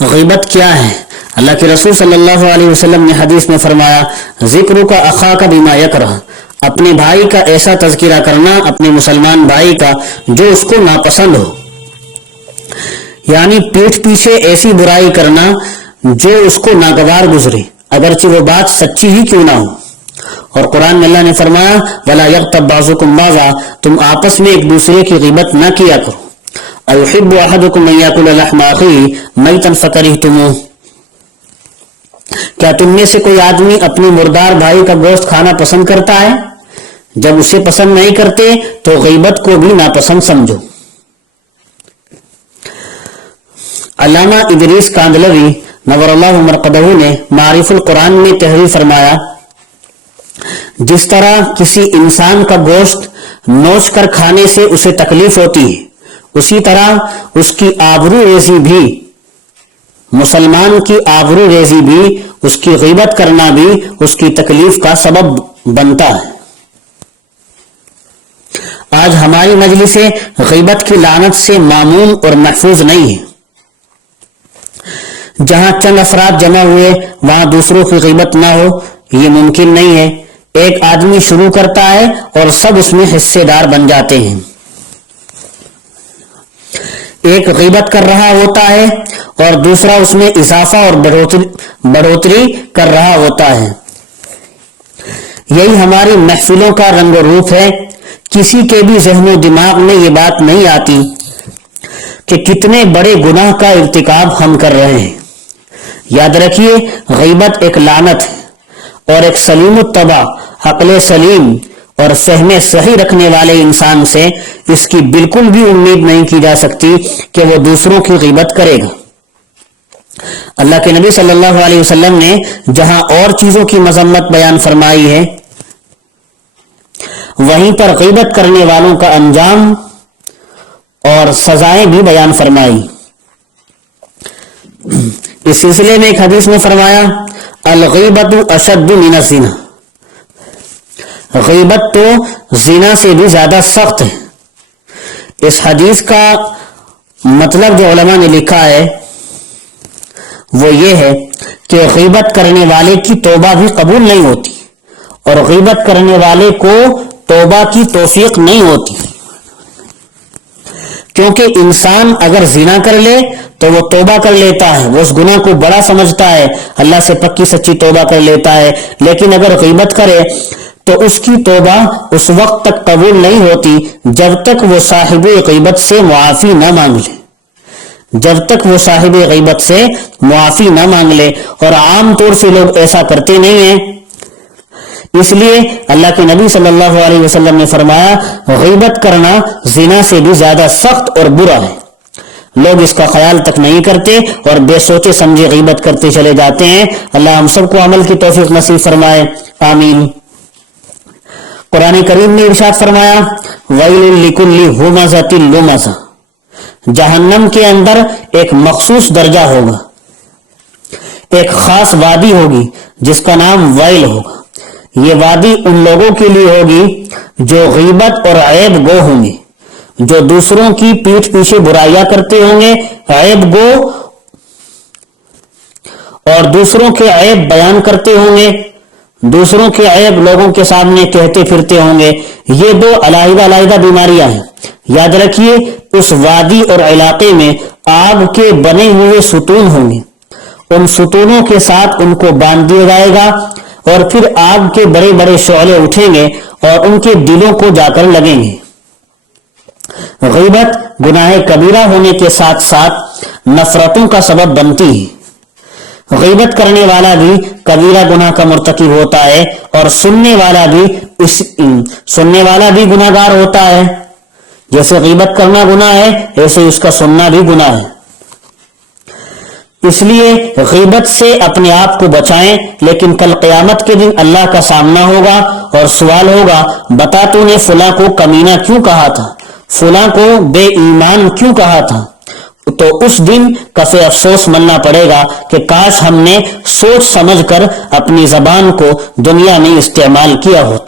غیبت کیا ہے؟ اللہ کے رسول صلی اللہ علیہ وسلم نے حدیث میں فرمایا، ذکر کا اخا کا بما یکرہ، اپنے بھائی کا ایسا تذکرہ کرنا، اپنے مسلمان بھائی کا جو اس کو ناپسند ہو، یعنی پیٹھ پیچھے ایسی برائی کرنا جو اس کو ناگوار گزرے، اگرچہ وہ بات سچی ہی کیوں نہ ہو۔ اور قرآن میں اللہ نے فرمایا، ولا یغتب بعضکم بعضا، تم آپس میں ایک دوسرے کی غیبت نہ کیا کرو۔ ایحب احدکم ان یاکل لحم اخیہ میتا فکرہتموہ، کیا تم میں سے کوئی آدمی اپنے مردار بھائی کا گوشت کھانا پسند کرتا ہے؟ جب اسے پسند نہیں کرتے تو غیبت کو بھی ناپسند سمجھو۔ علامہ ادریس کاندلوی نور اللہ مرقدہ نے معارف القرآن میں تحریر فرمایا، جس طرح کسی انسان کا گوشت نوچ کر کھانے سے اسے تکلیف ہوتی ہے، اسی طرح اس کی آبرو ریزی بھی، مسلمان کی آبرو ریزی بھی، اس کی غیبت کرنا بھی اس کی تکلیف کا سبب بنتا ہے۔ آج ہماری مجلسیں غیبت کی لعنت سے معمون اور محفوظ نہیں ہیں۔ جہاں چند افراد جمع ہوئے وہاں دوسروں کی غیبت نہ ہو، یہ ممکن نہیں ہے۔ ایک آدمی شروع کرتا ہے اور سب اس میں حصے دار بن جاتے ہیں۔ ایک غیبت کر رہا ہوتا ہے اور دوسرا اس میں اضافہ اور بڑھوتری کر رہا ہوتا ہے۔ یہی ہماری محفلوں کا رنگ و روپ ہے۔ کسی کے بھی ذہن و دماغ میں یہ بات نہیں آتی کہ کتنے بڑے گناہ کا ارتکاب ہم کر رہے ہیں۔ یاد رکھیے، غیبت ایک لعنت ہے اور ایک سلیم الطبع، عقل سلیم اور فہم صحیح رکھنے والے انسان سے اس کی بالکل بھی امید نہیں کی جا سکتی کہ وہ دوسروں کی غیبت کرے گا۔ اللہ کے نبی صلی اللہ علیہ وسلم نے جہاں اور چیزوں کی مذمت بیان فرمائی ہے، وہیں پر غیبت کرنے والوں کا انجام اور سزائیں بھی بیان فرمائی۔ اس سلسلے میں ایک حدیث میں فرمایا، الغیبت اشد من الزنا، غیبت تو زنا سے بھی زیادہ سخت ہے۔ اس حدیث کا مطلب جو علماء نے لکھا ہے وہ یہ ہے کہ غیبت کرنے والے کی توبہ بھی قبول نہیں ہوتی اور غیبت کرنے والے کو توبہ کی توفیق نہیں ہوتی، کیونکہ انسان اگر زنا کر لے تو وہ توبہ کر لیتا ہے، وہ اس گناہ کو بڑا سمجھتا ہے، اللہ سے پکی سچی توبہ کر لیتا ہے، لیکن اگر غیبت کرے تو اس کی توبہ اس وقت تک قبول نہیں ہوتی جب تک وہ صاحب غیبت سے معافی نہ مانگ لے، جب تک وہ صاحب غیبت سے معافی نہ مانگ لے، اور عام طور سے لوگ ایسا کرتے نہیں ہیں۔ اس لیے اللہ کے نبی صلی اللہ علیہ وسلم نے فرمایا، غیبت کرنا زنا سے بھی زیادہ سخت اور برا ہے۔ لوگ اس کا خیال تک نہیں کرتے اور بے سوچے سمجھے غیبت کرتے چلے جاتے ہیں۔ اللہ ہم سب کو عمل کی توفیق نصیب فرمائے، آمین۔ قرآن کریم نے ارشاد فرمایا، وَيْلٌ لِكُلِّ هُمَزَةٍ لُمَزَةٍ، جہنم کے اندر ایک مخصوص درجہ ہوگا، ایک خاص وادی ہوگی جس کا نام ویل ہوگا۔ یہ وادی ان لوگوں کے لیے ہوگی جو غیبت اور عیب گو ہوں گے، جو دوسروں کی پیٹھ پیچھے برائیاں کرتے ہوں گے، عیب گو اور دوسروں کے عیب بیان کرتے ہوں گے، دوسروں کے عیب لوگوں کے سامنے کہتے پھرتے ہوں گے۔ یہ دو علیحدہ علیحدہ بیماریاں ہیں۔ یاد رکھیے، اس وادی اور علاقے میں آگ کے بنے ہوئے ستون ہوں گے، ان ستونوں کے ساتھ ان کو باندھ دیا جائے گا اور پھر آگ کے بڑے بڑے شعلے اٹھیں گے اور ان کے دلوں کو جا کر لگیں گے۔ غیبت گناہ کبیرہ ہونے کے ساتھ ساتھ نفرتوں کا سبب بنتی ہے۔ غیبت کرنے والا بھی کبیرہ گناہ کا مرتکب ہوتا ہے اور سننے والا بھی گناہ گار ہوتا ہے۔ جیسے غیبت کرنا گناہ ہے، ایسے اس کا سننا بھی گناہ ہے۔ اس لیے غیبت سے اپنے آپ کو بچائیں، لیکن کل قیامت کے دن اللہ کا سامنا ہوگا اور سوال ہوگا، بتا تو نے فلاں کو کمینہ کیوں کہا تھا، فلاں کو بے ایمان کیوں کہا تھا؟ تو اس دن کف افسوس مننا پڑے گا کہ کاش ہم نے سوچ سمجھ کر اپنی زبان کو دنیا میں استعمال کیا ہوتا۔